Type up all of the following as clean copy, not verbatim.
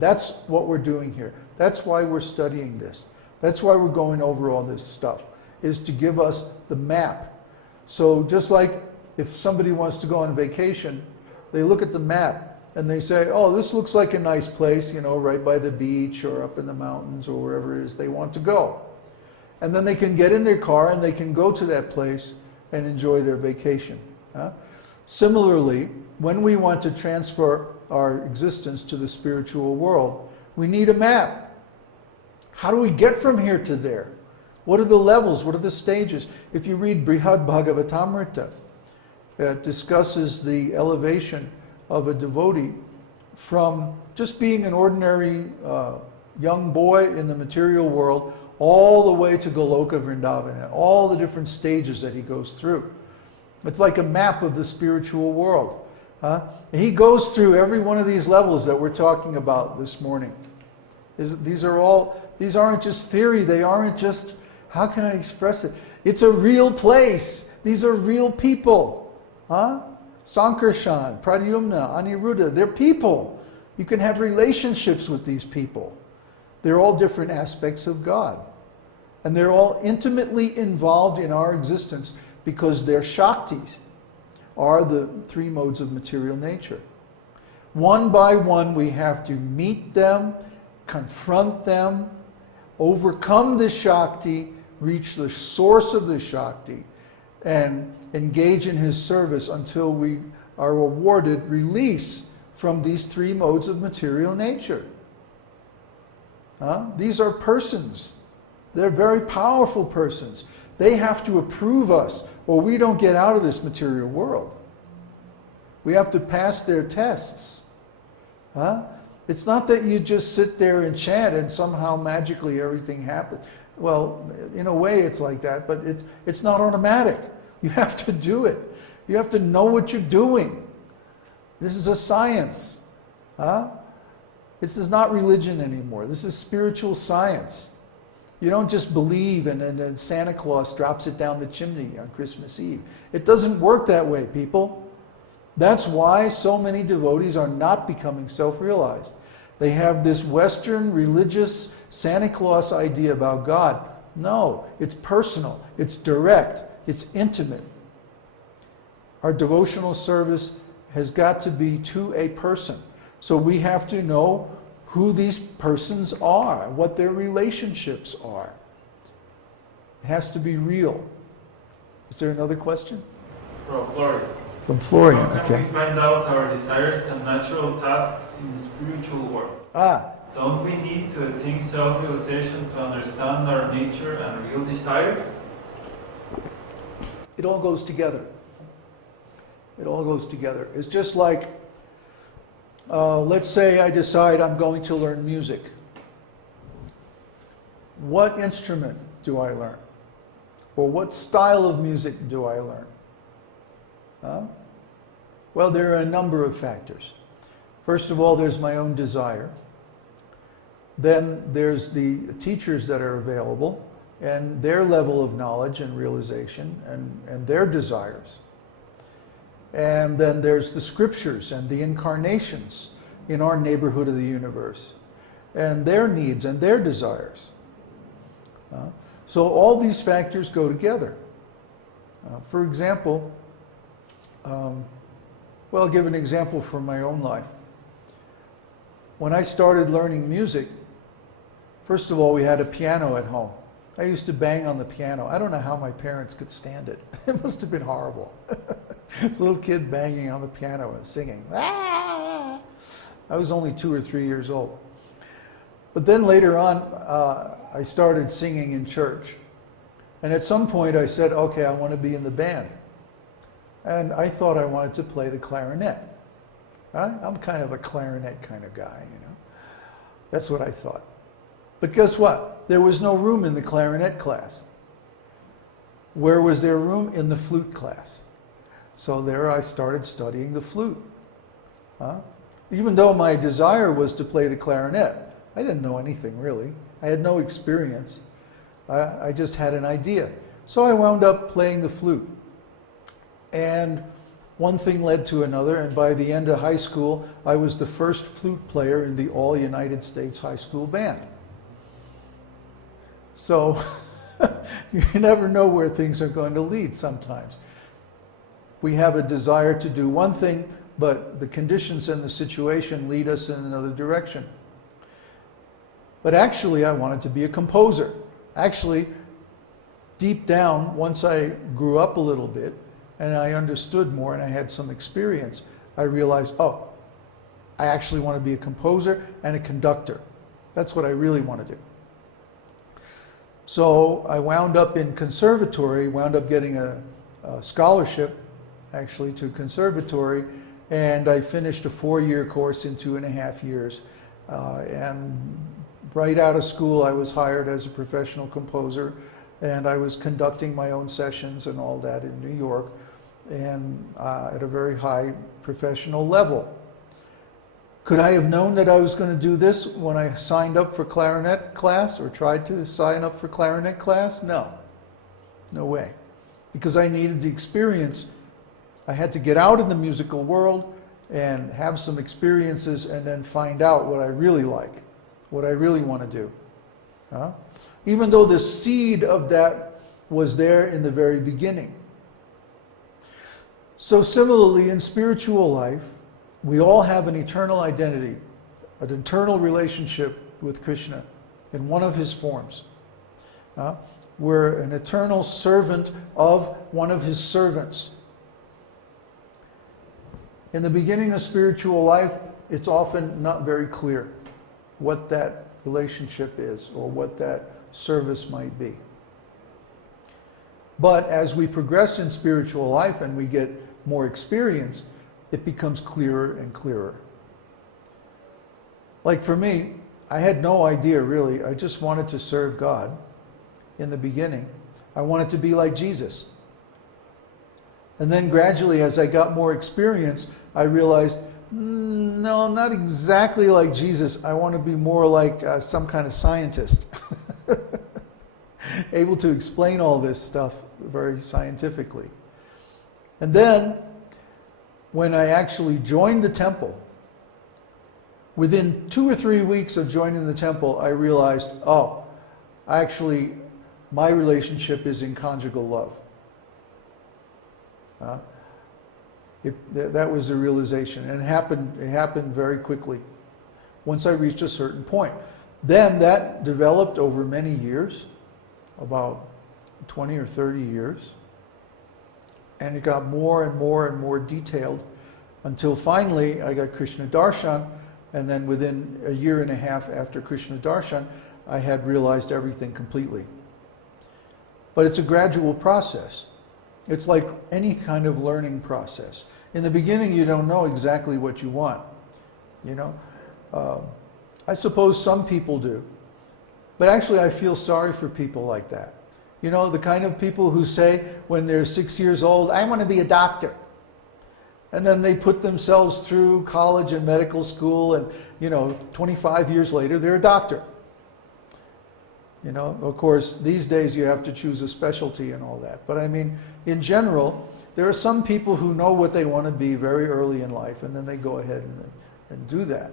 That's what we're doing here. That's why we're studying this. That's why we're going over all this stuff, is to give us the map. So just like if somebody wants to go on vacation, they look at the map and they say, oh, this looks like a nice place, you know, right by the beach or up in the mountains or wherever it is they want to go. And then they can get in their car and they can go to that place and enjoy their vacation. Similarly, when we want to transfer our existence to the spiritual world, we need a map. How do we get from here to there? What are the levels? What are the stages? If you read Brihad Bhagavatamrita, it discusses the elevation of a devotee from just being an ordinary young boy in the material world all the way to Goloka Vrindavan and all the different stages that he goes through. It's like a map of the spiritual world. He goes through every one of these levels that we're talking about this morning. These aren't just theory, they aren't just, how can I express it? It's a real place. These are real people. Sankarshan, Pradyumna, Aniruddha, they're people. You can have relationships with these people. They're all different aspects of God. And they're all intimately involved in our existence because their Shaktis are the three modes of material nature. One by one, we have to meet them, confront them, overcome the Shakti, reach the source of the Shakti, and engage in his service until we are awarded release from these three modes of material nature. These are persons. They're very powerful persons. They have to approve us, or we don't get out of this material world. We have to pass their tests. It's not that you just sit there and chant and somehow magically everything happens. Well, in a way it's like that, but it's not automatic. You have to do it. You have to know what you're doing. This is a science. This is not religion anymore. This is spiritual science. You don't just believe and then Santa Claus drops it down the chimney on Christmas Eve. It doesn't work that way, people. That's why so many devotees are not becoming self-realized. They have this Western religious Santa Claus idea about God. No, it's personal, it's direct, it's intimate. Our devotional service has got to be to a person. So we have to know who these persons are, what their relationships are. It has to be real. Is there another question? From Florian. From Florian, How can we find out our desires and natural tasks in the spiritual world? Don't we need to attain self-realization to understand our nature and real desires? It all goes together. It all goes together. It's just like, let's say I decide I'm going to learn music. What instrument do I learn? Or what style of music do I learn? Well, there are a number of factors. First of all, there's my own desire. Then there's the teachers that are available and their level of knowledge and realization and their desires. And then there's the scriptures and the incarnations in our neighborhood of the universe and their needs and their desires. So all these factors go together. For example, well, I'll give an example from my own life. When I started learning music, first of all, we had a piano at home. I used to bang on the piano. I don't know how my parents could stand it. It must have been horrible. This little kid banging on the piano and singing. Ah! I was only 2 or 3 years old. But then later on, I started singing in church. And at some point I said, okay, I want to be in the band. And I thought I wanted to play the clarinet. I'm kind of a clarinet kind of guy, you know. That's what I thought. But guess what? There was no room in the clarinet class. Where was there room? In the flute class. So there I started studying the flute. Even though my desire was to play the clarinet, I didn't know anything really. I had no experience. I just had an idea. So I wound up playing the flute. And one thing led to another, and by the end of high school, I was the first flute player in the all United States high school band. So you never know where things are going to lead sometimes. We have a desire to do one thing, but the conditions and the situation lead us in another direction. But actually, I wanted to be a composer. Actually, deep down, once I grew up a little bit and I understood more and I had some experience, I realized, oh, I actually want to be a composer and a conductor. That's what I really want to do. So I wound up in conservatory, wound up getting a scholarship actually to conservatory, and I finished a 4-year course in 2.5 years. And right out of school, I was hired as a professional composer, and I was conducting my own sessions and all that in New York, and at a very high professional level. Could I have known that I was going to do this when I signed up for clarinet class or tried to sign up for clarinet class? No. No way. Because I needed the experience. I had to get out in the musical world and have some experiences and then find out what I really like, what I really want to do. Even though the seed of that was there in the very beginning. So similarly, in spiritual life, we all have an eternal identity, an eternal relationship with Krishna in one of his forms. We're an eternal servant of one of his servants. In the beginning of spiritual life, it's often not very clear what that relationship is or what that service might be. But as we progress in spiritual life and we get more experience, it becomes clearer and clearer. Like for me, I had no idea really. I just wanted to serve God in the beginning. I wanted to be like Jesus. And then gradually, as I got more experience, I realized, no, not exactly like Jesus. I want to be more like some kind of scientist. Able to explain all this stuff very scientifically. And then, when I actually joined the temple, within 2 or 3 weeks of joining the temple, I realized, oh, actually, my relationship is in conjugal love. That was the realization, and it happened very quickly once I reached a certain point. Then that developed over many years, about 20 or 30 years, and it got more and more and more detailed until finally I got Krishna Darshan, and then within 1.5 years after Krishna Darshan, I had realized everything completely. But it's a gradual process. It's like any kind of learning process. In the beginning, you don't know exactly what you want. You know, I suppose some people do. But actually, I feel sorry for people like that. You know, the kind of people who say when they're 6 years old, I want to be a doctor. And then they put themselves through college and medical school, and, 25 years later, they're a doctor. You know, of course, these days you have to choose a specialty and all that. But I mean, in general, there are some people who know what they want to be very early in life, and then they go ahead and do that.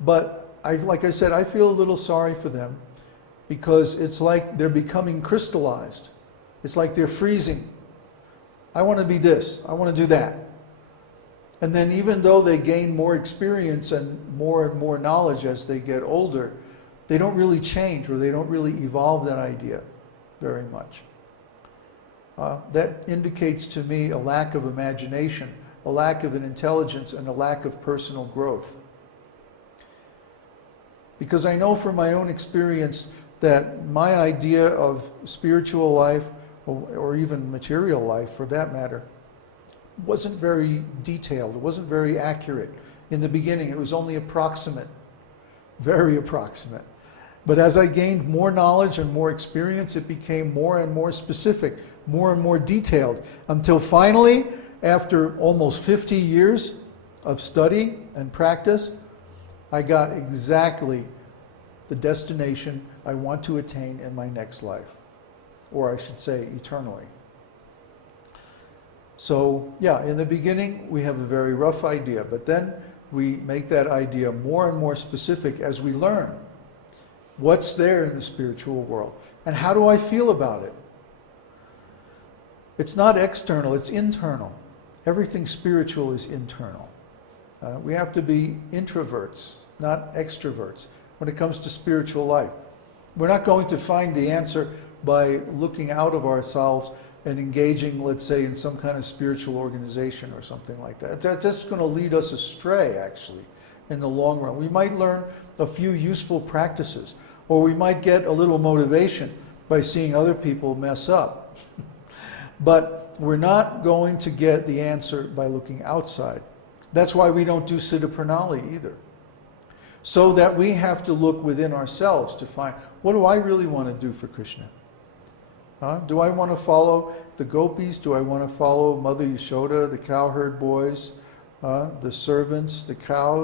But like I said, I feel a little sorry for them because it's like they're becoming crystallized. It's like they're freezing. I want to be this. I want to do that. And then even though they gain more experience and more knowledge as they get older, they don't really change, or they don't really evolve that idea very much. That indicates to me a lack of imagination, a lack of an intelligence, and a lack of personal growth. Because I know from my own experience that my idea of spiritual life, or even material life for that matter, wasn't very detailed. It wasn't very accurate. In the beginning, it was only approximate, very approximate. But as I gained more knowledge and more experience, it became more and more specific, more and more detailed, until finally, after almost 50 years of study and practice, I got exactly the destination I want to attain in my next life, or I should say eternally. So yeah, in the beginning we have a very rough idea, but then we make that idea more and more specific as we learn what's there in the spiritual world and how do I feel about it. It's not external, it's internal. Everything spiritual is internal. We have to be introverts, not extroverts, when it comes to spiritual life. We're not going to find the answer by looking out of ourselves and engaging, let's say, in some kind of spiritual organization or something like that. That's going to lead us astray, actually, in the long run. We might learn a few useful practices, or we might get a little motivation by seeing other people mess up. But we're not going to get the answer by looking outside. That's why we don't do Siddha Pranali either. So that we have to look within ourselves to find, what do I really want to do for Krishna? Do I want to follow the gopis? Do I want to follow Mother Yashoda, the cowherd boys, the servants, the cows?